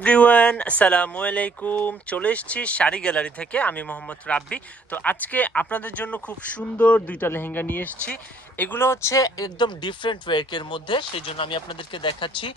Everyone, আসসালামু আলাইকুম। চলে এসেছি শাড়ি গ্যালারি থেকে, আমি মোহাম্মদ রাব্বি। তো আজকে আপনাদের জন্য খুব সুন্দর দুইটা লেহেঙ্গা নিয়ে এসেছি। এগুলো হচ্ছে একদম ডিফারেন্ট ওয়ার্কের মধ্যে সেই জন্য আমি আপনাদেরকে দেখাচ্ছি।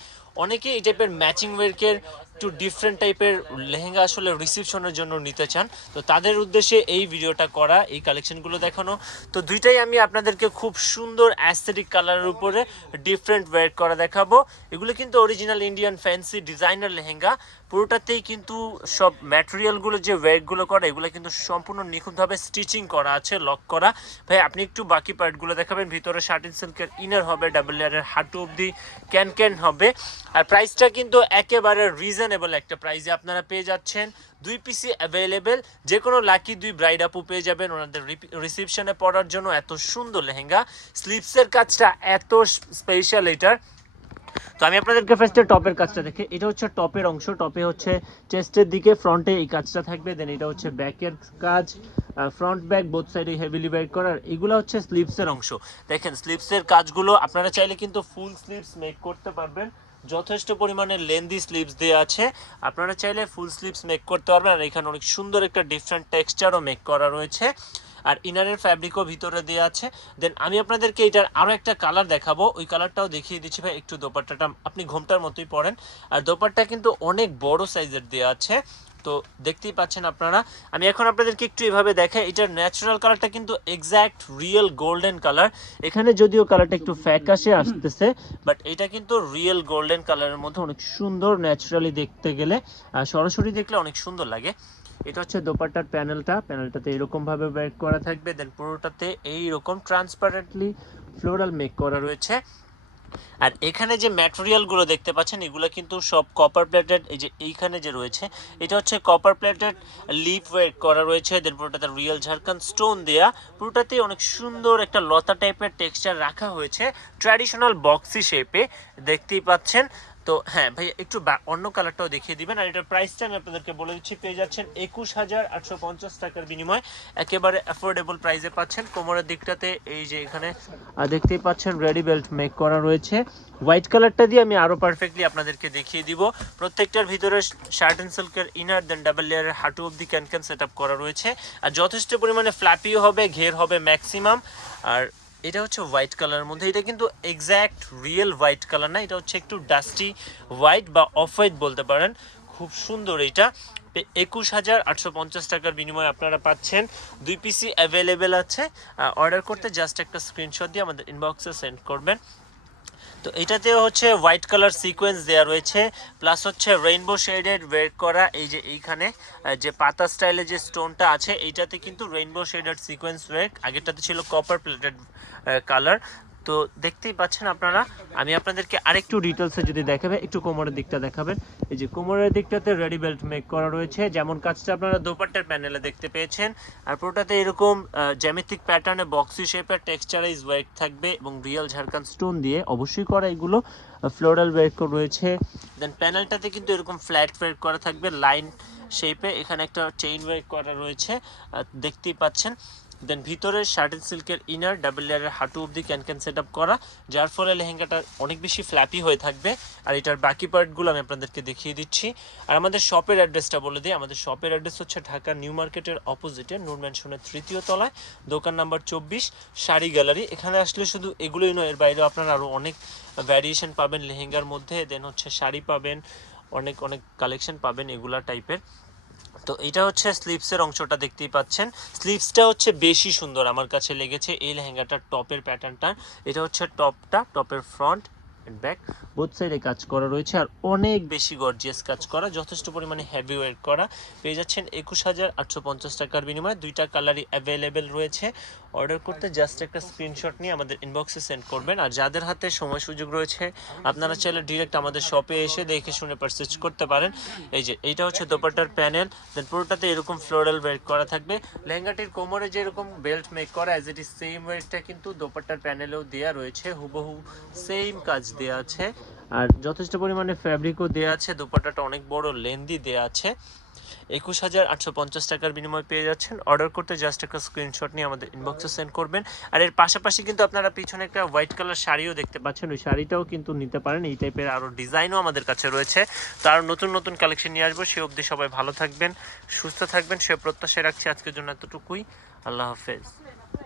অনেকে এই টাইপের ম্যাচিং ওয়ার্কের একটু ডিফারেন্ট টাইপের লেহেঙ্গা আসলে রিসিপশনের জন্য নিতে চান। তো তাদের উদ্দেশ্যে এই ভিডিওটা করা, এই কালেকশনগুলো দেখানো। তো দুইটাই আমি আপনাদেরকে খুব সুন্দর অ্যাস্থেটিক কালারের উপরে ডিফারেন্ট ওয়ার করা দেখাবো। এগুলো কিন্তু original Indian fancy designer lehenga. পুরোটাতেই কিন্তু সব ম্যাটেরিয়ালগুলো যে ওয়ার্কগুলো করা, এগুলো কিন্তু সম্পূর্ণ নিখুঁতভাবে স্টিচিং করা আছে লক করা। ভাই, আপনি একটু বাকি পার্টগুলো দেখাবেন ভিতরে শার্টিন সিল্কের ইনার হবে ডাবল লেয়ারের হাঁটু অবধি ক্যান ক্যান হবে। আর প্রাইসটা কিন্তু একেবারে রিজনেবল একটা প্রাইসে আপনারা পেয়ে যাচ্ছেন। দুই পিসি অ্যাভেলেবেল যে কোনো লাকি দুই ব্রাইড আপু পেয়ে যাবেন ওনাদের রিসিপশনে পড়ার জন্য। এত সুন্দর লেহেঙ্গা। স্লিপসের কাজটা এত স্পেশাল এটার। তো আমি আপনাদেরকে ফার্স্টে টপের কাজটা দেখে। এটা হচ্ছে টপের অংশ টপে হচ্ছে চেস্টের দিকে ফ্রন্টে এই কাজটা থাকবে দেন এটা হচ্ছে ব্যাকের কাজ ফ্রন্ট ব্যাক বোথ সাইডে হেভিলি ওয়াইট করার এগুলো হচ্ছে স্লিপসের অংশ। দেখেন স্লিপসের কাজগুলো আপনারা চাইলে কিন্তু ফুল স্লিপস মেক করতে পারবেন। যথেষ্ট পরিমাণে লেন্দি স্লিপস দেওয়া আছে। আপনারা চাইলে ফুল স্লিপস মেক করতে পারবেন, আর এখানে অনেক সুন্দর একটা ডিফারেন্ট টেক্সচারও মেক করা রয়েছে। আর ইনারের ফ্যাব্রিকও ভিতরে দেওয়া আছে। দেন আমি আপনাদেরকে এটার আরও একটা কালার দেখাবো। ওই কালারটাও দেখিয়ে দিচ্ছি ভাই, একটু দোপাট্টাটা আপনি ঘোমটার মতোই পরেন। আর দোপাট্টা কিন্তু অনেক বড় সাইজের দেওয়া আছে। তো দেখতেই পাচ্ছেন আপনারা। আমি এখন আপনাদেরকে একটু এভাবে দেখাই। এটার ন্যাচারাল কালারটা কিন্তু এক্স্যাক্ট রিয়েল গোল্ডেন কালার এখানে যদিও কালারটা একটু ফ্যাকাশে আসতেছে বাট এটা কিন্তু রিয়েল গোল্ডেন কালারের মধ্যে অনেক সুন্দর ন্যাচারালি দেখতে গেলে আর সরাসরি দেখলে অনেক সুন্দর লাগে। এটা হচ্ছে দোপাট্টার প্যানেলটা, প্যানেলটাতে এরকম ভাবে ব্যাক করা থাকবে দেন পুরোটাতে এই রকম ট্রান্সপারেন্টলি ফ্লোরাল মেক করা রয়েছে। আর এখানে যে ম্যাটেরিয়ালগুলো দেখতে পাচ্ছেন, এগুলো কিন্তু সব কপার প্লেটেড এই যে এইখানে যে রয়েছে, এটা হচ্ছে কপার প্লেটেড লিপ ওয়েট করা রয়েছে দেন পুরোটাতে রিয়েল ঝাড়খান স্টোন দেয়া। পুরোটাতে অনেক সুন্দর একটা লতা টাইপের টেক্সচার রাখা হয়েছে ট্র্যাডিশনাল বক্সি শেপে দেখতেই পাচ্ছেন তো হ্যাঁ ভাই একটু অন্য কালারটাও দেখিয়ে দিবেন। আর এটার প্রাইসটা আমি আপনাদেরকে বলে দিচ্ছি, পেয়ে যাচ্ছেন একুশ হাজার আটশো পঞ্চাশ টাকার বিনিময়ে। একেবারে অ্যাফোর্ডেবল প্রাইসে পাচ্ছেন। কোমরের দিকটাতে এই যে এখানে দেখতেই পাচ্ছেন রেডি বেল্ট মেক করা রয়েছে। হোয়াইট কালারটা দিয়ে আমি আরও পারফেক্টলি আপনাদেরকে দেখিয়ে দিব। প্রত্যেকটার ভিতরে শার্ট অ্যান্ড সিল্কের ইনার দেন ডাবল লেয়ারের হাঁটু অব্দি ক্যান ক্যান সেট করা রয়েছে। আর যথেষ্ট পরিমাণে ফ্ল্যাপিও হবে, ঘের হবে ম্যাক্সিমাম আর এটা হচ্ছে হোয়াইট কালারের মধ্যে। এটা কিন্তু এক্স্যাক্ট রিয়েল হোয়াইট কালার না, এটা হচ্ছে একটু ডাস্টি হোয়াইট বা অফ হোয়াইট বলতে পারেন। খুব সুন্দর এটা। একুশ হাজার আটশো পঞ্চাশ টাকার বিনিময়ে আপনারা পাচ্ছেন। দুই পিসি অ্যাভেলেবেল আছে। অর্ডার করতে জাস্ট একটা স্ক্রিনশট দিয়ে আমাদের ইনবক্সে সেন্ড করবেন। তো এটাতেও হচ্ছে হোয়াইট কালার সিকোয়েন্স দেওয়া রয়েছে, প্লাস হচ্ছে রেইনবো শেডেড বের করা এই যে এইখানে যে পাতা স্টাইলে যে স্টোনটা আছে, এইটাতে কিন্তু রেইনবো শেডেড সিকোয়েন্স ওয়েক আগেরটাতে ছিল কপার প্লেটেড কালার তো দেখতেই পাচ্ছেন আপনারা, আমি আপনাদেরকে আরেকটু ডিটেলসে যদি দেখাবে, একটু কোমরের দিকটা দেখাবেন। এই যে কোমরের দিকটাতে রেডি বেল্ট মেক করা রয়েছে, যেমন কাজটা আপনারা দোপাট্টার প্যানেলে দেখতে পেয়েছেন। আর পুরোটাতে এরকম জ্যামিতিক প্যাটার্নে বক্সি শেপের টেক্সচারাইজ ওয়ার্ক থাকবে এবং রিয়েল ঝাড়খান স্টোন দিয়ে অবশ্যই করা এগুলো ফ্লোরাল ওয়ার্ক রয়েছে। দেন প্যানেলটাতে কিন্তু এরকম ফ্ল্যাট ওয়ার্ক করা থাকবে লাইন শেপে এখানে একটা চেইন ওয়ার্ক করা রয়েছে দেখতেই পাচ্ছেন। দেন ভিতরে শার্টেন সিল্কের ইনার ডাবল লেয়ারের হাঁটু অবধি ক্যান ক্যান সেট আপ করা, যার ফলে লেহেঙ্গাটা অনেক বেশি ফ্ল্যাপি হয়ে থাকবে। আর এটার বাকি পার্টগুলো আমি আপনাদেরকে দেখিয়ে দিচ্ছি। আর আমাদের শপের অ্যাড্রেসটা বলে দিই। আমাদের শপের অ্যাড্রেস হচ্ছে ঢাকা নিউ মার্কেটের অপোজিটে নূর ম্যানশনের তৃতীয় তলায়, দোকান নাম্বার চব্বিশ, শাড়ি গ্যালারি এখানে আসলে শুধু এগুলোই নয়, এর বাইরেও আপনারা আরও অনেক ভ্যারিয়েশন পাবেন লেহেঙ্গার মধ্যে। দেন হচ্ছে শাড়ি পাবেন, অনেক অনেক কালেকশন পাবেন এগুলা টাইপের তো এটা হচ্ছে স্লিপসের অংশটা দেখতেই পাচ্ছেন। স্লিপসটা হচ্ছে বেশি সুন্দর আমার কাছে লেগেছে এই লেহেঙ্গাটার টপের প্যাটার্নটা এটা হচ্ছে টপটা, টপের ফ্রন্ট এন্ড ব্যাক বোথ সাইডে কাজ করা রয়েছে আর অনেক বেশি গর্জিয়াস কাজ করা, যথেষ্ট পরিমাণে হেভি ওয়েট করা। পেয়ে যাচ্ছেন একুশ হাজার আটশো পঞ্চাশ টাকার বিনিময়ে। দুইটা কালারই অ্যাভেলেবেল রয়েছে। অর্ডার করতে জাস্ট একটা স্ক্রিনশট নিয়ে আমাদের ইনবক্সে সেন্ড করবেন। আর যাদের হাতে সময় সুযোগ রয়েছে, আপনারা চাইলে ডিরেক্ট আমাদের শপে এসে দেখে শুনে পারচেজ করতে পারেন। এই যে, এইটা হচ্ছে দোপাট্টার প্যানেল দেন পুরোটাতে এরকম ফ্লোরাল ওয়েট করা থাকবে। লেহেঙ্গাটির কোমরে যে এরকম বেল্ট মেক করা অ্যাজ ইট ইজ সেম ওয়েটটা কিন্তু দোপাট্টার প্যানেলেও দেওয়া রয়েছে। হুবহু সেম কাজ দেওয়া আছে। আর যথেষ্ট পরিমাণে ফ্যাব্রিকও দেওয়া আছে। দুপাট্টাটা অনেক বড় লেন্দি দেওয়া আছে। একুশ হাজার আটশো পঞ্চাশ টাকার বিনিময়ে পেয়ে যাচ্ছেন। অর্ডার করতে জাস্ট একটা স্ক্রিনশট নিয়ে আমাদের ইনবক্সে সেন্ড করবেন। আর এর পাশাপাশি কিন্তু আপনারা পিছনে একটা হোয়াইট কালার শাড়িও দেখতে পাচ্ছেন। ওই শাড়িটাও কিন্তু নিতে পারেন। এই টাইপের আরও ডিজাইনও আমাদের কাছে রয়েছে। তো আরও নতুন নতুন কালেকশন নিয়ে আসব। সে অবধি সবাই ভালো থাকবেন, সুস্থ থাকবেন। সে প্রত্যাশায় রাখছি আজকের জন্য এতটুকুই। আল্লাহ হাফেজ।